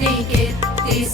Tebrik etti